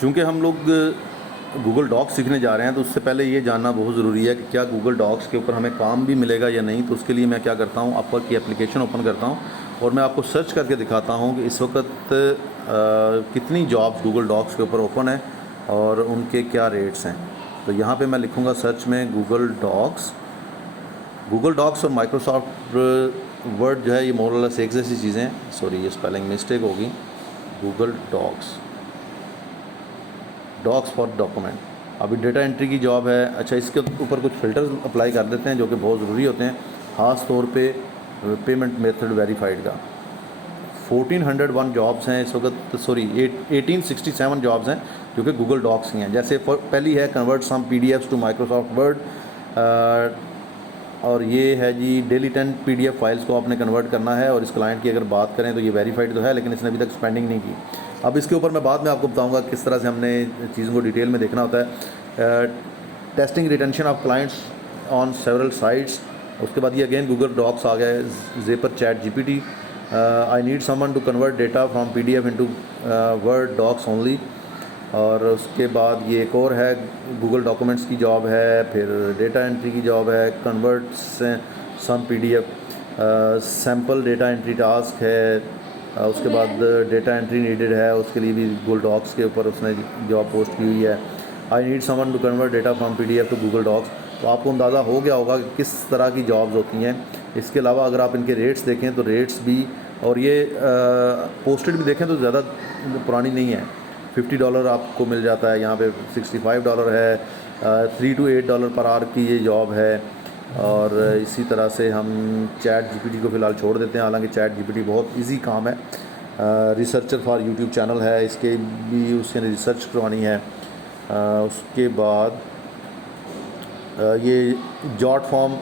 चूँकि हम लोग गूगल डॉक्स सीखने जा रहे हैं तो उससे पहले ये जानना बहुत ज़रूरी है कि क्या गूगल डॉक्स के ऊपर हमें काम भी मिलेगा या नहीं। तो उसके लिए मैं क्या करता हूँ, अपवर्क की एप्लीकेशन ओपन करता हूँ और मैं आपको सर्च करके दिखाता हूँ कि इस वक्त कितनी जॉब्स गूगल डॉक्स के ऊपर ओपन है और उनके क्या रेट्स हैं। तो यहाँ पे मैं लिखूँगा सर्च में गूगल डॉक्स और माइक्रोसॉफ्ट वर्ड जो है ये मोर और लेस एक जैसी चीज़ें हैं। सॉरी, ये स्पेलिंग मिस्टेक होगी। Google Docs for document. अभी डेटा एंट्री की जॉब है। अच्छा, इसके ऊपर कुछ फ़िल्टर्स अप्लाई कर देते हैं जो कि बहुत ज़रूरी होते हैं, ख़ास तौर पे पेमेंट मेथड वेरीफाइड का। 1401 जॉब्स हैं इस वक्त, सॉरी 1867 जॉब्स हैं जो कि गूगल डॉक्स की हैं। जैसे पहली है convert some PDFs to Microsoft Word, और ये है जी डेली 10 पीडीएफ फाइल्स को आपने कन्वर्ट करना है। और इस क्लाइंट की अगर बात करें तो ये वेरीफाइड तो है लेकिन इसने अभी तक स्पेंडिंग नहीं की। अब इसके ऊपर मैं बाद में आपको बताऊंगा किस तरह से हमने चीज़ों को डिटेल में देखना होता है। Testing retention of clients on several sites. उसके बाद ये अगेन गूगल डॉक्स आ गया है। Zapier chat GPT, I need someone to convert data from PDF into word docs only. और उसके बाद ये एक और है गूगल डॉक्यूमेंट्स की जॉब है, फिर डेटा एंट्री की जॉब है, convert some PDF, sample data entry task है। उसके बाद डेटा एंट्री नीडेड है, उसके लिए भी गूगल डॉक्स के ऊपर उसने जॉब पोस्ट की हुई है। I need someone to convert data from PDF to Google Docs. तो आपको अंदाज़ा हो गया होगा कि किस तरह की जॉब्स होती हैं। इसके अलावा अगर आप इनके रेट्स देखें तो रेट्स भी, और ये पोस्टेड भी देखें तो ज़्यादा पुरानी नहीं है। $50 आपको मिल जाता है, यहाँ पे $65 है। $3 to $8 पर आवर की ये जॉब है। और इसी तरह से हम चैट जीपीटी को फ़िलहाल छोड़ देते हैं, हालांकि चैट जीपीटी बहुत इजी काम है। रिसर्चर फॉर यूट्यूब चैनल है, इसके भी उसने रिसर्च करवानी है। उसके बाद ये जॉट फॉर्म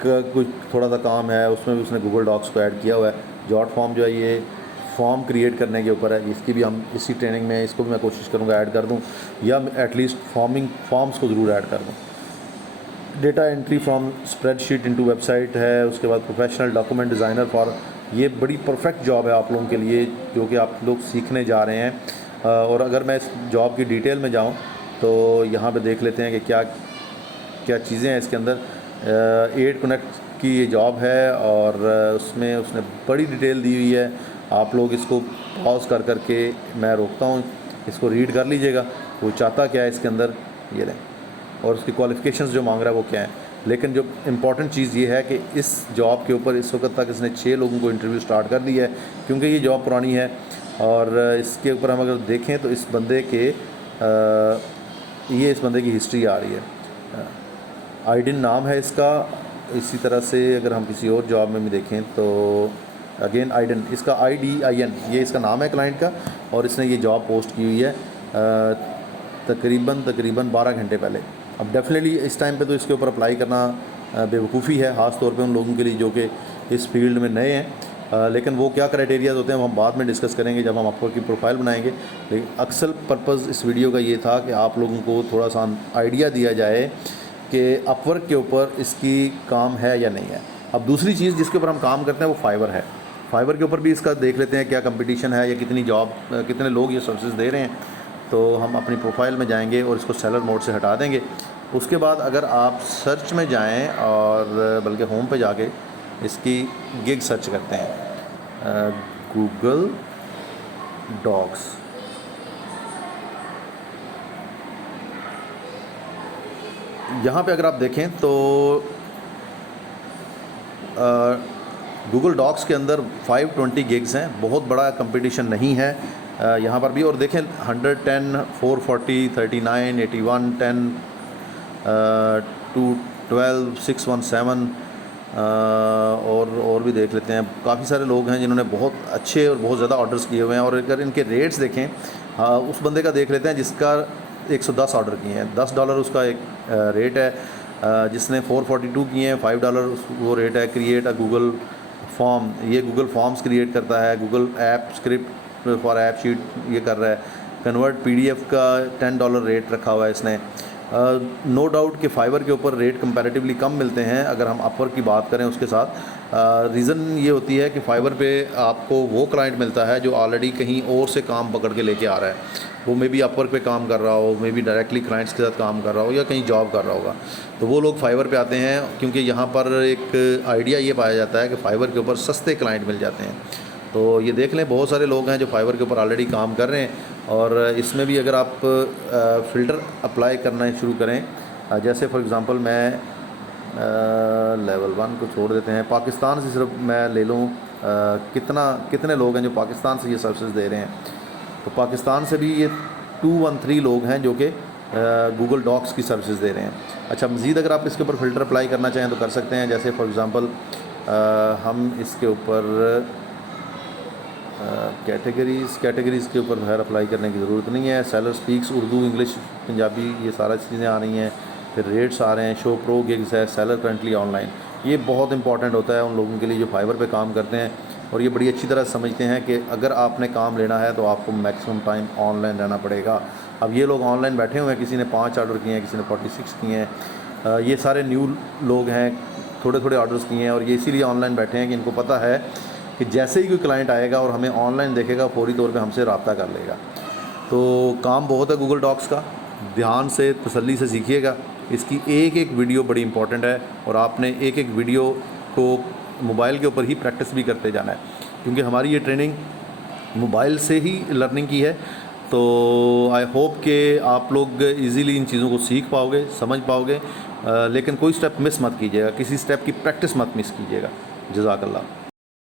का कुछ थोड़ा सा काम है, उसमें भी उसने गूगल डॉक्स को ऐड किया हुआ है। जॉट फॉर्म जो है ये फॉर्म क्रिएट करने के ऊपर है, इसकी भी हम इसी ट्रेनिंग में इसको भी मैं कोशिश करूँगा ऐड कर दूँ, या एटलीस्ट फॉर्म्स को ज़रूर ऐड कर दूँ। Data entry from spreadsheet into website है। उसके बाद प्रोफेशनल डॉक्यूमेंट डिज़ाइनर फॉर, ये बड़ी परफेक्ट जॉब है आप लोगों के लिए जो कि आप लोग सीखने जा रहे हैं। और अगर मैं इस जॉब की डिटेल में जाऊँ तो यहाँ पे देख लेते हैं कि क्या क्या चीज़ें हैं इसके अंदर। 8 कनेक्ट की ये जॉब है और उसमें उसने बड़ी डिटेल दी हुई है। आप लोग इसको पॉज कर करके, मैं रोकता हूँ, इसको रीड कर लीजिएगा वो चाहता क्या है इसके अंदर, ये लें, और उसकी क्वालिफ़िकेशंस जो मांग रहा है वो क्या है। लेकिन जो इम्पॉर्टेंट चीज़ ये है कि इस जॉब के ऊपर इस वक्त तक इसने 6 लोगों को इंटरव्यू स्टार्ट कर दिया है, क्योंकि ये जॉब पुरानी है। और इसके ऊपर हम अगर देखें तो इस बंदे के ये इस बंदे की हिस्ट्री आ रही है। आइडिन नाम है इसका। इसी तरह से अगर हम किसी और जॉब में भी देखें तो अगेन आइडन, इसका IDIN ये इसका नाम है क्लाइंट का, और इसने ये जॉब पोस्ट की हुई है तकरीबन 12 घंटे पहले। अब डेफिनेटली इस टाइम पे तो इसके ऊपर अप्लाई करना बेवकूफ़ी है, ख़ास तौर पे उन लोगों के लिए जो कि इस फील्ड में नए हैं। लेकिन वो क्या क्राइटेरियाज़ होते हैं वो हम बाद में डिस्कस करेंगे जब हम अपवर्क की प्रोफाइल बनाएंगे। लेकिन अक्सर पर्पज़ इस वीडियो का ये था कि आप लोगों को थोड़ा सा आइडिया दिया जाए कि अपवर्क के ऊपर इसकी काम है या नहीं है। अब दूसरी चीज़ जिसके ऊपर हम काम करते हैं वो फाइवर है। फाइवर के ऊपर भी इसका देख लेते हैं क्या कंपटीशन है या कितने लोग ये सर्विसेज दे रहे हैं। तो हम अपनी प्रोफाइल में जाएंगे और इसको सेलर मोड से हटा देंगे। उसके बाद अगर आप सर्च में जाएं और बल्कि होम पे जाके इसकी गिग सर्च करते हैं, गूगल डॉक्स, यहाँ पे अगर आप देखें तो गूगल डॉक्स के अंदर 520 गिग्स हैं, बहुत बड़ा कंपटीशन नहीं है यहाँ पर भी। और देखें 110, 440, 39, 81, 10, 212, 617 और भी देख लेते हैं। काफ़ी सारे लोग हैं जिन्होंने बहुत अच्छे और बहुत ज़्यादा ऑर्डर्स किए हुए हैं। और अगर इनके रेट्स देखें, उस बंदे का देख लेते हैं जिसका 110 ऑर्डर किए हैं, $10 उसका एक रेट है। जिसने 442 किए हैं, $5 वो रेट है। क्रिएट अ गूगल फॉर्म, ये गूगल फॉर्म्स क्रिएट करता है। Google app script for app sheet ये कर रहा है। कन्वर्ट PDF का $10 रेट रखा हुआ है इसने। नो डाउट कि फाइवर के ऊपर रेट कंपैरेटिवली कम मिलते हैं अगर हम अपवर्क की बात करें उसके साथ, रीज़न ये होती है कि फाइवर पे आपको वो क्लाइंट मिलता है जो ऑलरेडी कहीं और से काम पकड़ के लेके आ रहा है। वो मे बी अपवर्क पे काम कर रहा हो, मे बी डायरेक्टली क्लाइंट्स के साथ काम कर रहा हो, या कहीं जॉब कर रहा होगा। तो वो लोग फाइवर पे आते हैं क्योंकि यहाँ पर एक आइडिया ये पाया जाता है कि फाइवर के ऊपर सस्ते क्लाइंट मिल जाते हैं। तो ये देख लें, बहुत सारे लोग हैं जो फाइवर के ऊपर ऑलरेडी काम कर रहे हैं। और इसमें भी अगर आप फ़िल्टर अप्लाई करना शुरू करें, जैसे फॉर एग्ज़ाम्पल मैं लेवल 1 को छोड़ देते हैं, पाकिस्तान से सिर्फ मैं ले लूँ कितने लोग हैं जो पाकिस्तान से ये सर्विसेज दे रहे हैं। तो पाकिस्तान से भी ये 213 लोग हैं जो कि गूगल डॉक्स की सर्विसेज दे रहे हैं। अच्छा, मज़ीद अगर आप इसके ऊपर फ़िल्टर अप्लाई करना चाहें तो कर सकते हैं। जैसे फॉर एग्ज़ाम्पल हम इसके ऊपर कैटेगरीज़ के ऊपर खैर अप्लाई करने की ज़रूरत नहीं है। Seller speaks Urdu, English, Punjabi, ये सारा चीज़ें आ रही हैं। फिर रेट्स आ रहे हैं, शो प्रो गिग्स है, सेलर करंटली ऑनलाइन। ये बहुत इंपॉर्टेंट होता है उन लोगों के लिए जो फाइवर पे काम करते हैं और ये बड़ी अच्छी तरह समझते हैं कि अगर आपने काम लेना है तो आपको मैक्सिमम टाइम ऑनलाइन रहना पड़ेगा। अब ये लोग ऑनलाइन बैठे हुए हैं, किसी ने 5 ऑर्डर किए हैं, किसी ने 46 किए हैं। ये सारे न्यू लोग हैं, थोड़े थोड़े ऑर्डर्स किए हैं और ये इसीलिए ऑनलाइन बैठे हैं कि इनको पता है कि जैसे ही कोई क्लाइंट आएगा और हमें ऑनलाइन देखेगा, फौरी तौर पे हमसे रब्ता कर लेगा। तो काम बहुत है गूगल डॉक्स का, ध्यान से तसल्ली से सीखिएगा। इसकी एक एक वीडियो बड़ी इंपॉर्टेंट है और आपने एक एक वीडियो को मोबाइल के ऊपर ही प्रैक्टिस भी करते जाना है, क्योंकि हमारी ये ट्रेनिंग मोबाइल से ही लर्निंग की है। तो आई होप कि आप लोग इजीली इन चीज़ों को सीख पाओगे, समझ पाओगे, लेकिन कोई स्टेप मिस मत कीजिएगा, किसी स्टेप की प्रैक्टिस मत मिस कीजिएगा। जज़ाकल्लाह।